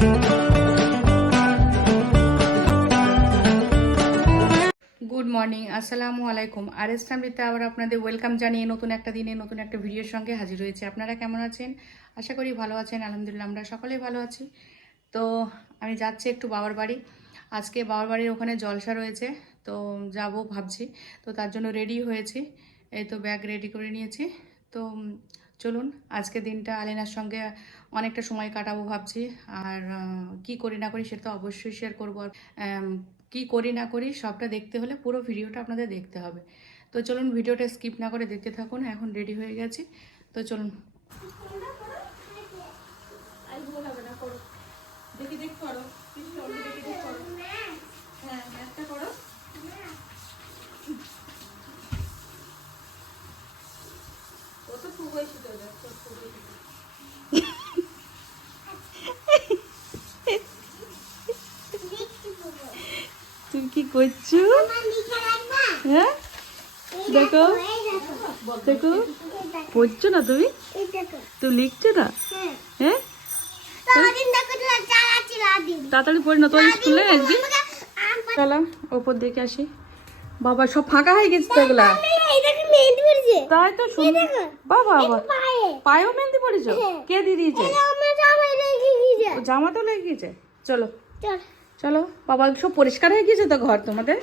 Good morning আসসালামু আলাইকুম আর S ফ্যামিলিতে আবার আপনাদের ওয়েলকাম জানিয়ে নতুন একটা দিনে নতুন একটা ভিডিওর সঙ্গে হাজির হয়েছে। আপনারা কেমন আছেন? আশা করি ভালো আছেন, আলহামদুলিল্লাহ, আমরা সকলেই ভালো আছি। তো আমি যাচ্ছি একটু বাবার বাড়ি। আজকে বাবার বাড়ির ওখানে জলসা রয়েছে, তো যাব ভাবছি। তো তার জন্য রেডি হয়েছি। এই তো ব্যাগ রেডি করে নিয়েছি। তো চলুন, আজকে দিনটা আলিনার সঙ্গে অনেকটা সময় কাটাবো ভাবছি। আর কি করি না করি সেটা তো অবশ্যই শেয়ার করব। কি করি না করি সবটা দেখতে হলে পুরো ভিডিওটা আপনাদের দেখতে হবে। তো চলুন ভিডিওটা স্কিপ না করে দেখতে থাকুন, এখন রেডি হয়ে গেছি। তো চলুন। হ্যাঁ ও তো খুব তো দেখ তোর খুব হয়েছে। করছ? হ্যাঁ? দেখো। দেখো। পড়ছো না তুমি? তুমি লিখছো না? হ্যাঁ? তাড়াতাড়ি পড়ি না তোর স্কুলে একদিন চলো ওপর দেখে আসি। বাবা সব ফাঁকা হয়ে গেছে তো এগুলা। তাই তো বাবা বাবা। পায়েও মেহেন্দি পড়েছো কে দিয়ে দিয়েছে? জামাতেও লেগে গিয়েছে চলো। চলো। বাবা সব পরিষ্কার হয়ে গিয়েছে তো ঘর তোমাদের?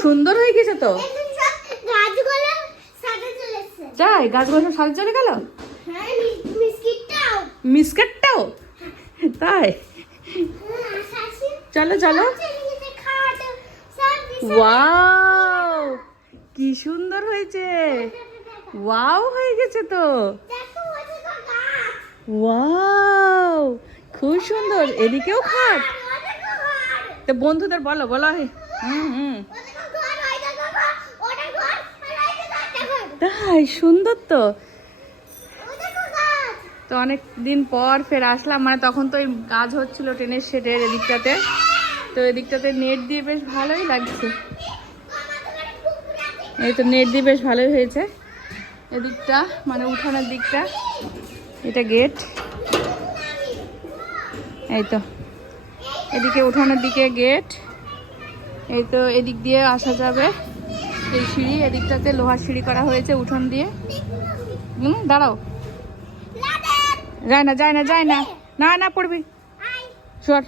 সুন্দর হয়ে গেছে তো? যাই গাছগুলো সব সাজে চলে গেল? মিসকেটটাও। তাই? চলো চলো। ওয়াও কি সুন্দর হয়েছে। ওয়াও হয়ে গেছে তো। ওয়াও খুব সুন্দর। এদিকেও খাট। তো বন্ধুদের বলো বলো হুম হুম। তাই, সুন্দর তো। তো অনেক দিন পর ফের আসলাম মানে তখন তো ওই কাজ হচ্ছিল ট্রেনের শেডের এদিকটাতে। তো এদিকটাতে নেট দিয়ে বেশ ভালোই লাগছে। এই তো নেট দিয়ে বেশ ভালোই হয়েছে। এদিকটা মানে উঠানোর দিকটা, এটা গেট। এই তো। এদিকে উঠানের দিকে গেট। এই তো এদিক দিয়ে আসা যাবে। এই সিঁড়ি এদিকটাতে লোহার সিঁড়ি করা হয়েছে উঠোন দিয়ে। হুম দাঁড়াও। যায় না যায় না যায় না। না না পড়বি। সর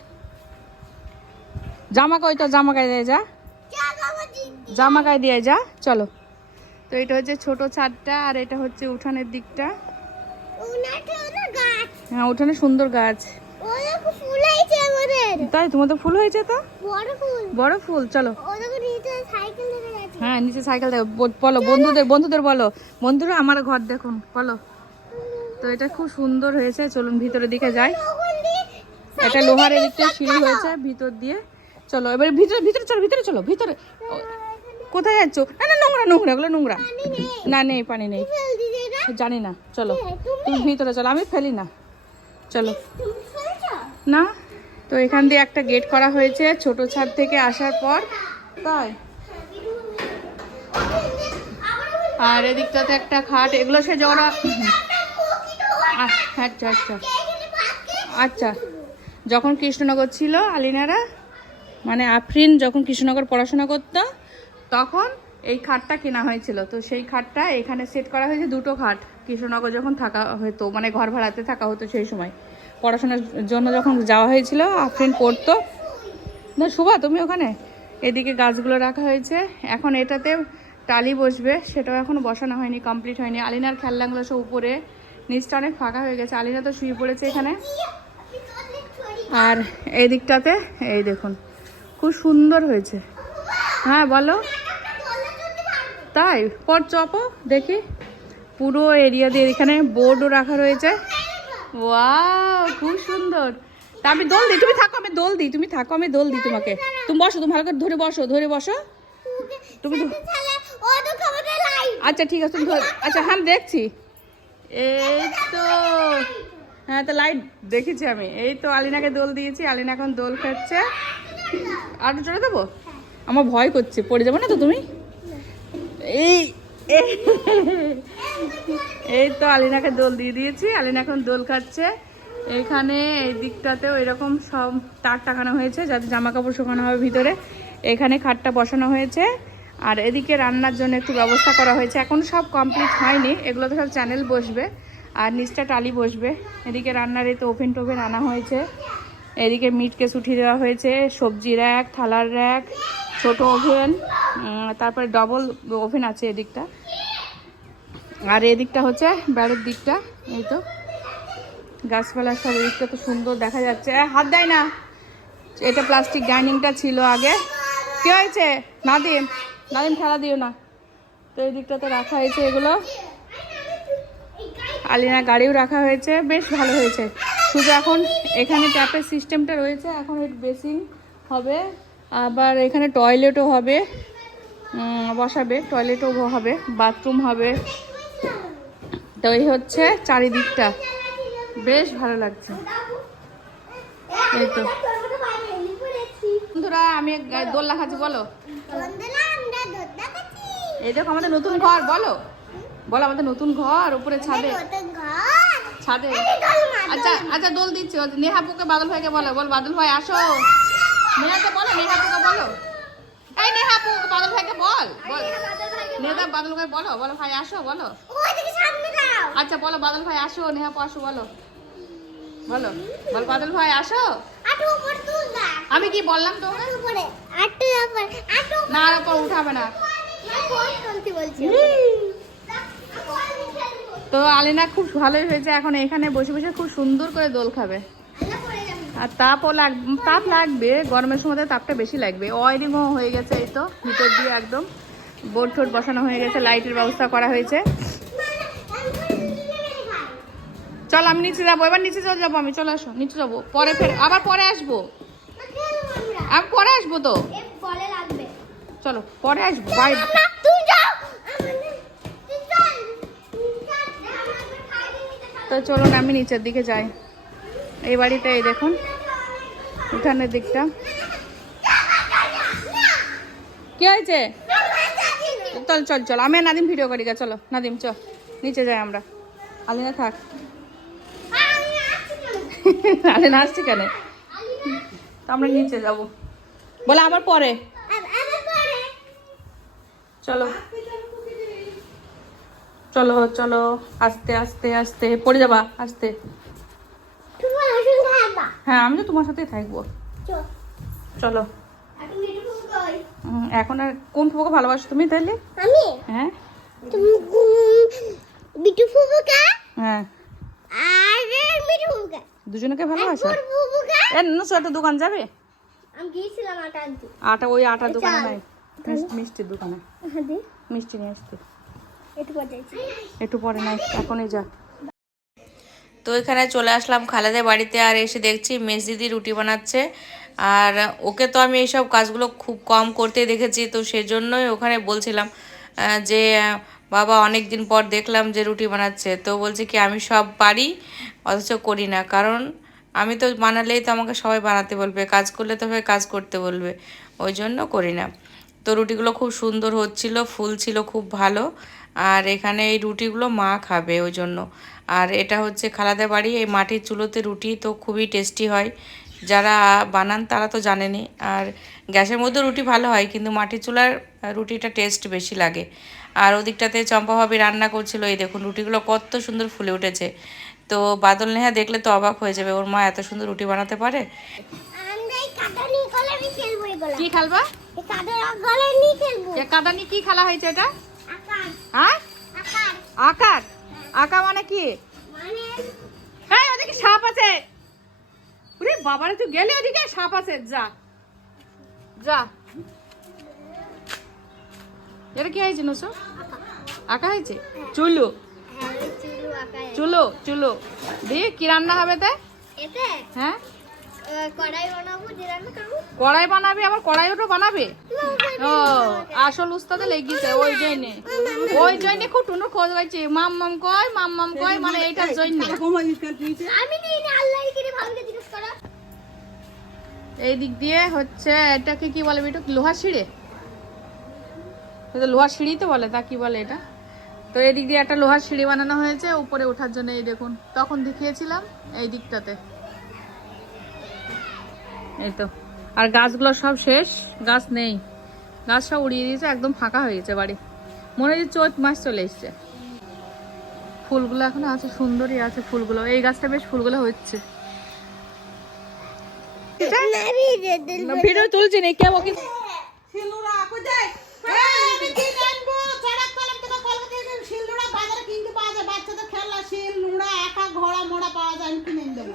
জামা কই তো জামা গায়ে দিয়ে যা। জামা গায়ে দিয়ে যা। চলো। তো এটা হচ্ছে ছোট ছাদটা আর এটা হচ্ছে উঠানের দিকটা। হ্যাঁ উঠানে সুন্দর গাছ। তাই তোমাদের ফুল হয়েছে তো? বড় ফুল। চলো। সাইকেল হ্যাঁ নিচে সাইকেল দেখো। বলো বন্ধুদের বন্ধুদের বলো। বন্ধুরা আমার ঘর দেখুন বলো। তো এটা খুব সুন্দর হয়েছে চলুন ভিতরের দিকে যাই। এটা লোহার এদিকটা সিঁড়ি হয়েছে ভিতর দিয়ে। চলো এবারে ভিতরে ভিতরে চলো ভিতরে চলো ভিতরে। কোথায় যাচ্ছ? না না নোংরা নোংরা ওগুলো নোংরা। না নেই পানি নেই। জানি না চলো। তুমি? ভিতরে চলো আমি ফেলি না। চলো। না? তো এখান দিয়ে একটা গেট করা হয়েছে ছোট ছাদ থেকে আসার পর। তাই? আর এদিকটাতে একটা খাট, এগুলো সে জড়া আচ্ছা আচ্ছা আচ্ছা যখন কৃষ্ণনগর ছিল, আলিনারা মানে আফরিন যখন কৃষ্ণনগর পড়াশোনা করত, তখন এই খাটটা কেনা হয়েছিল। তো সেই খাটটা এখানে সেট করা হয়েছে দুটো খাট। কৃষ্ণনগর যখন থাকা হতো মানে ঘর ভাড়াতে থাকা হতো সেই সময়। পড়াশোনার জন্য যখন যাওয়া হয়েছিল আফরিন পড়তো। না, শুভা, তুমি ওখানে? এদিকে গাছগুলো রাখা হয়েছে। এখন এটাতে টালি বসবে, সেটাও এখনও বসানো হয়নি কমপ্লিট হয়নি। আলিনার খেলনাগুলো সব উপরে, নিচটা অনেক ফাঁকা হয়ে গেছে। আলিনা তো শুয়ে পড়েছে এখানে। আর এই দিকটাতে এই দেখুন, খুব সুন্দর হয়েছে। হ্যাঁ বলো। তাই, পর চপো, দেখি। পুরো এরিয়া দিয়ে এখানে বোর্ডও রাখা রয়েছে। ওয়াও খুব সুন্দর। তা আমি দোল দিই, তুমি থাকো, আমি দোল দিই, তুমি থাকো, আমি দোল দিই তোমাকে। তুমি বসো, তুমি ভালো করে ধরে বসো ধরে বসো। তুমি আচ্ছা ঠিক আছে, তুমি আচ্ছা হ্যাঁ দেখছি। এই তো। হ্যাঁ তো লাইট দেখেছি আমি। এই তো, আলিনাকে দোল দিয়েছি, আলিনা এখন দোল খাচ্ছে। আর চলে দেবো? আমার ভয় করছে, পড়ে যাব না তো তুমি? এই এই তো আলিনাকে দোল দিয়ে দিয়েছি। আলিনা এখন দোল খাচ্ছে। এখানে এই দিকটাতেও এরকম সব তার টাকানো হয়েছে, যাতে জামা কাপড় শুকানো হবে ভিতরে। এখানে খাটটা বসানো হয়েছে। আর এদিকে রান্নার জন্য একটু ব্যবস্থা করা হয়েছে। এখন সব কমপ্লিট হয়নি। এগুলো তো সব চ্যানেল বসবে। আর নিচটা টালি বসবে। এদিকে রান্নার এই তো ওভেন টোভেন আনা হয়েছে। এদিকে মিটকে উঠিয়ে দেওয়া হয়েছে। সবজি র্যাক থালার র্যাক ছোট ওভেন তারপরে ডবল ওভেন আছে এদিকটা। আর এদিকটা হচ্ছে বাইরের দিকটা, এই তো। গাছপালা সব এদিকটা তো সুন্দর দেখা যাচ্ছে। হাত দেয় না। এটা প্লাস্টিক ডাইনিংটা ছিল আগে। কি হয়েছে? নাদিম নাদিম খেলা দিও না। তো এই দিকটাতে রাখা হয়েছে এগুলো। আলিনা গাড়িও রাখা হয়েছে। বেশ ভালো হয়েছে। শুধু এখন এখানে ট্যাপের সিস্টেমটা রয়েছে। এখন বেসিং হবে। আবার এখানে টয়লেটও হবে। বসাবে। টয়লেটও হবে বাথরুম হবে। তো এই হচ্ছে চারিদিকটা। বেশ ভালো লাগছে। এই তো। বন্ধুরা, আমি এক গায়ে দোল লাগাচ্ছি বলো। এই দেখো আমাদের নতুন ঘর, বলো। বলো আমাদের নতুন ঘর, উপরে ছাদে। ছাদে। আচ্ছা আচ্ছা দোল দিচ্ছি। ও নেহাপুকে বাদল ভাইকে বলো। বল, বাদল ভাই, আসো। নেহাকে বলো নেহাপুকে বলো। এই নেহাপু বাদল ভাইকে বল বল। নেহা বাদল ভাই বলো বলো ভাই আসো বলো। আচ্ছা বলো বাদল ভাই আসো নেহাপু আসো বলো। বলো বল বাদল ভাই আসো। আমি কি বললাম তোকে না আর ওপর উঠাবে না। তো আলিনা খুব ভালোই হয়েছে এখন এখানে বসে বসে খুব সুন্দর করে দোল খাবে। আর তাপও লাগ তাপ লাগবে, গরমের সময় তাপটা বেশি লাগবে। ওয়ারিংও হয়ে গেছে এই তো, ভিতর দিয়ে একদম। বোর্ড ঠোট বসানো হয়ে গেছে লাইটের ব্যবস্থা করা হয়েছে। চল, আমি নিচে যাব, এবার নিচে চলে যাব আমি, চলে আসো, নিচে যাব। পরে ফের, আবার পরে আসব। আমি পরে আসব তো? চলো, পরে আসব বাই তো চলুন, আমি নিচের দিকে যাই। এই বাড়িটা, এই দেখুন। উঠানের দিকটা। কি হয়েছে? চল চল চল। আমি নাদিম ভিডিও করি গা, চলো। নাদিম, চল। নিচে যাই আমরা। আলিনা থাক। আলিনা আসছি কেন? আমরা নিচে যাব। বলে আবার পরে। চলো। চলো চলো। আস্তে আস্তে আস্তে। পড়ে যাবা, আস্তে। হ্যাঁ আমি তো তোমার সাথেই থাকব। চলো। এখন আর কোন ফুপুকে ভালোবাসো তুমি তাহলে আমি? হ্যাঁ। বিটু ফুবুকা? হ্যাঁ। আর মিঠু ফুবুকা। দুজনকে ভালোবাসো? এ নসু একটা দোকান যাবে? আমি গিয়েছিলাম আটা আনতে। আটা ওই আটার দোকানে নাই মিষ্টির দোকানে। হ্যাঁ মিষ্টি নিয়ে আসতে। একটু পচাইছি একটু পরে নাই এখনই যা। তো এখানে চলে আসলাম খালেদের বাড়িতে আর এসে দেখছি মেস দিদি রুটি বানাচ্ছে। আর ওকে তো আমি এইসব কাজগুলো খুব কম করতে দেখেছি, তো সেজন্যই ওখানে বলছিলাম যে বাবা অনেক দিন পর দেখলাম যে রুটি বানাচ্ছে। তো বলছে কি, আমি সব পারি, অথচ করি না। কারণ আমি তো বানালেই তো আমাকে সবাই বানাতে বলবে, কাজ করলে তো ভাই কাজ করতে বলবে। ওই জন্য করি না। তো রুটিগুলো খুব সুন্দর হচ্ছিল, ফুল ছিল খুব ভালো। আর এখানে এই রুটিগুলো মা খাবে ওই জন্য। আর এটা হচ্ছে খালাদা বাড়ি এই মাটির চুলোতে রুটি তো খুবই টেস্টি হয়। যারা বানান তারা তো জানেনই। আর গ্যাসের মধ্যে রুটি ভালো হয় কিন্তু মাটির চুলার রুটিটা টেস্ট বেশি লাগে। আর ওদিকটাতে চম্পা ভাবি রান্না করছিল এই দেখুন রুটিগুলো কত সুন্দর ফুলে উঠেছে। তো বাদল নেহা দেখলে তো অবাক হয়ে যাবে ওর মা এত সুন্দর রুটি বানাতে পারে। কি খেলবা? কাদানি কি খেলা হয়েছে এটা? হ্যাঁ? আকার। আকার? আঁকা মানে কি? হ্যাঁ ওদিকে সাপ আছে। ওরে বাবারে তুই গেলে ওদিকে? সাপ আছে যা। যা। এটা কি হয়েছে নসো আঁকা হয়েছে? চুলু। চুলু চুলো দিয়ে কি রান্না হবে তে? হ্যাঁ? কড়াই বানাবো, আবার কড়াইওটা বানাবে? ও, আসল উস্তাদে লেগেছে, ওই জন্যে। ওই জন্যে খুব টুনু খোঁজ হয়েছে মাম মাম কয়, মাম মাম কয় মানে এইটার জন্য। এই দিক দিয়ে হচ্ছে, এটাকে কি বলে এটা লোহার সিঁড়ে লোহার সিঁড়ি তো বলে, তা কি বলে এটা? তো এদিক দিয়ে একটা লোহার সিঁড়ি বানানো হয়েছে, উপরে ওঠার জন্য এই দেখুন, তখন দেখিয়েছিলাম এই দিকটাতে। এই তো। আর গাছগুলো সব শেষ, গাছ নেই। গাছ সব উড়িয়ে দিয়েছে, একদম ফাঁকা হয়ে গেছে বাড়ি। মনে হচ্ছে চৈত মাস চলে এসছে। ফুলগুলো এখনও আছে, সুন্দরই আছে ফুলগুলো। এই গাছটা বেশ ফুলগুলো হচ্ছে। কেমন একা ঘোড়া মোড়া পাওয়া যায় কিনে দেবো।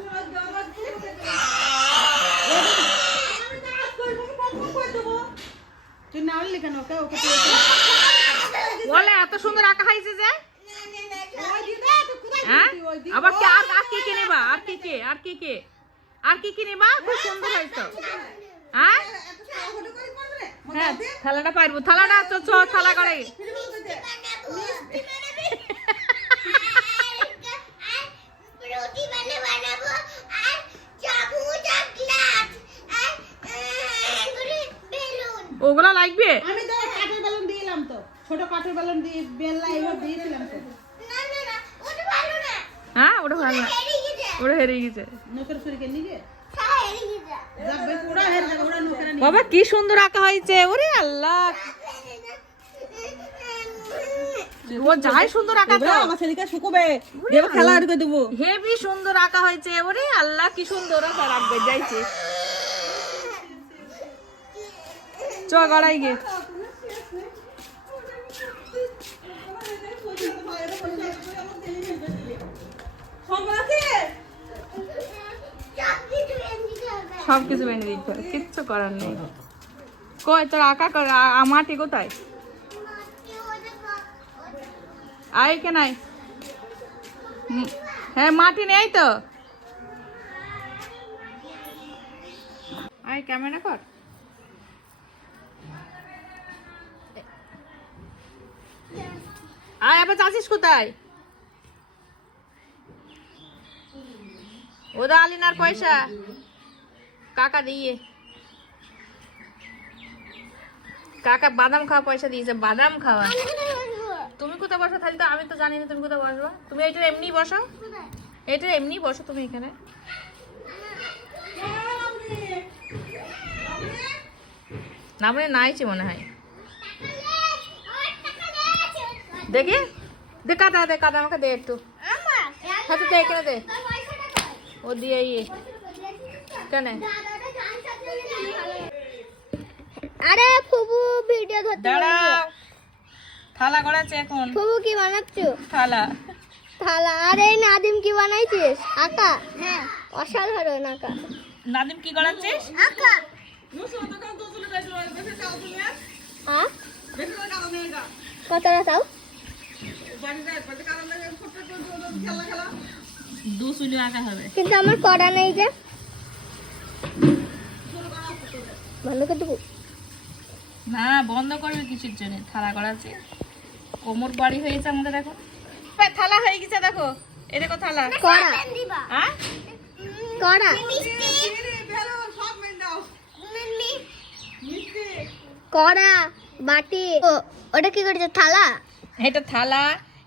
তুই না উঠলি কেন ওকে? ওকে বলে এত সুন্দর আঁকা হয়েছে যে? হ্যাঁ? আবার কি আর আর কি কি নেবা আর কি কি? আর কি কি? আর কি কি নেবা খুব সুন্দর হয়েছে। হ্যাঁ? এত তাড়াহুড়ো করে করবে রে? হ্যাঁ থালাটা পারব। থালাটা চ চ থালা করে। রুটি বানাবো আর আর গ্লাস আর আহ, করে বেলুন ওগুলো লাগবে? আমি তো কাঠের বেলুন দিয়েলাম তো। ছোট কাঠের বেলুন দিয়ে বেলনা এইভাবে দিয়েছিলাম তো। হ্যাঁ ওটা ভালো না। হেরে ওটা গেছে। নৌকের সুরিকে নিয়ে বাবা কি সুন্দর আঁকা হয়েছে। ওরে আল্লাহ। ও যাই সুন্দর আঁকা তো। আমার ছেলেকে শুকোবে। দেবো খেলা আটকে দেবো। হেভি সুন্দর আঁকা হয়েছে। ওরে আল্লাহ কি সুন্দর। আঁকা রাখবে যাইছে। চ গড়াই গে। সব কিছু বেঁধে দিতে হবে কিচ্ছু করার নেই। কই তোর আঁকা কর মাটি কোথায়? আয় কে নাই হ্যাঁ মাটি নেই তো। আয় ক্যামেরা কর। আয় আবার চাষিস কোথায়? ওদা আলিনার পয়সা। কাকা দিয়ে। কাকা বাদাম খাওয়া পয়সা দিয়েছে বাদাম খাওয়া। তুমি কোথায় বসো তাহলে তো আমি তো জানি না তুমি কোথায় বসবো। তুমি এটা এমনি বসো। এটা এমনি বসো তুমি এখানে। না মানে নাইছে মনে হয়। দেখি। দে কাদা দে কাদা আমাকে দে একটু। হাতে দে এখানে দে। ও দিয়ে ইয়ে। কেন? আরে ফুবু ভিডিও ধরতে দাঁড়াও। থালা করাচ্ছে এখন। ফুবু কি বানাচ্ছো? থালা। থালা। আরে নাদিম কি বানাইছিস? আকা। হ্যাঁ অসাধারণ আকা। নাদিম কি করাচ্ছিস আকা। হ্যাঁ? কতটা চাও? দু চুলি আঁকা হবে। কিন্তু আমার করা নেই যে। ভালো করে দেবো। না বন্ধ করবে কিসের জন্য? থালা করাচ্ছে কোমর বাড়ি হয়েছে আমাদের দেখো এ, থালা হয়ে গেছে দেখো। এ দেখো থালা করা হ্যাঁ? করা করা বাটি। ও ওটা কি করেছে? থালা? এটা থালা।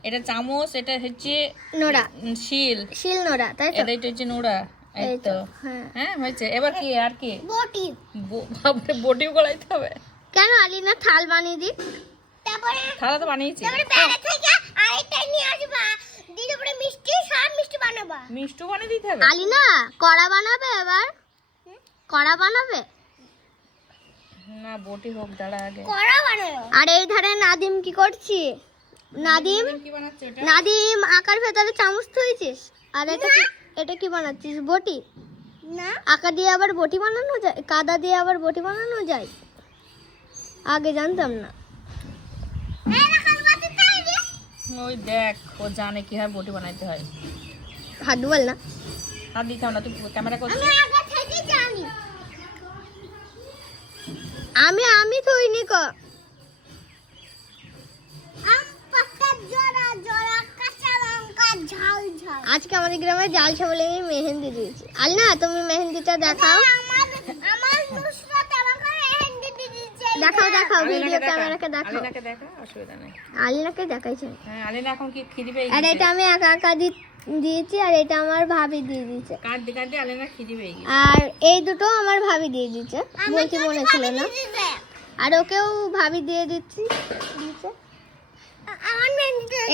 এটা চামচ এটা হচ্ছে নোড়া। শিল। শিল নোড়া তাই তো? এটা হচ্ছে নোড়া এই তো। হ্যাঁ। হ্যাঁ হয়েছে। এবার কি আর কি? বটি। ব- বাবারে বটিও গলাইতে হবে? কেন আলিনা থাল বানিয়ে দি তারপরে থালা তো বানিয়েছি। তারপরে বাইরে থেকে আরেকটা নিয়ে আসবা। দিদি পরে মিষ্টি সব মিষ্টি বানাবা। মিষ্টি বানিয়ে দিতে হবে? আলিনা কড়া বানাবে এবার। কড়া বানাবে? না বটি হোক দাঁড়া আগে। কড়া বানাবে। আর এই ধারে নাদিম কি করছি? নাদিম? কি বানাচ্ছে এটা? নাদিম আকার ভেতরে চামচ থুইছিস আর এটা এটা কি বানাচ্ছিস? বটি? না। আকা দিয়ে আবার বটি বানানো যায়? কাদা দিয়ে আবার বটি বানানো যায়? আগে জানতাম না। ওই দেখ ও জানে কি হয় বটি বানাইতে হয়। হাত বল না? হাত দিতে হবে না তুই ক্যামেরা করছিস? আগে থেকে জানি। আমি আমি থইনি ক আজকে আমাদের গ্রামে জাল ছাগলে মেহেন্দি দিয়েছি। আলিনা তুমি মেহেন্দিটা দেখাও। আমার মেহেন্দি দিয়েছে। দেখাও দেখাও ভিডিও ক্যামেরাকে দেখাও। আলিনাকে দেখা অসুবিধা নেই। আলিনাকে দেখাইছে। হ্যাঁ আলিনা এখন কি খিদি আর এটা আমি একা একা দি- দিয়েছি আর এটা আমার ভাবি দিয়ে দিয়েছে। কাঁদতে কাঁদতে আলিনা খিদি আর এই দুটো আমার ভাবি দিয়ে দিচ্ছে বলতে মনে ছিল না? আর ওকেও ভাবি দিয়ে দিচ্ছি দিচ্ছে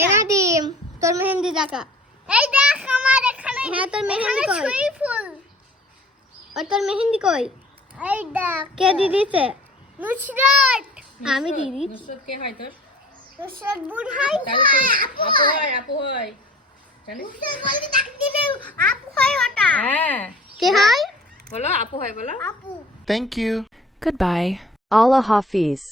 এনা ডিম তোর মেহেন্দি দেখা। এই দেখ আমার এখানে হ্যাঁ তোর মেহেন্দি কই? ফুল। ও তোর মেহেন্দি কই? এই দেখ। কে দিয়ে দিয়েছে নুসরাত। আমি দিচ্ছি নুসরত কে হয় তোর? নুসরাত তাহলে তো আপু হয় আপু হয়। জানিস? বলতে ডাক দিলে আপু হয় ওটা। হ্যাঁ। কে হয়। বলো আপু হয় বলো। আপু। Thank you. Goodbye. Allah Hafiz.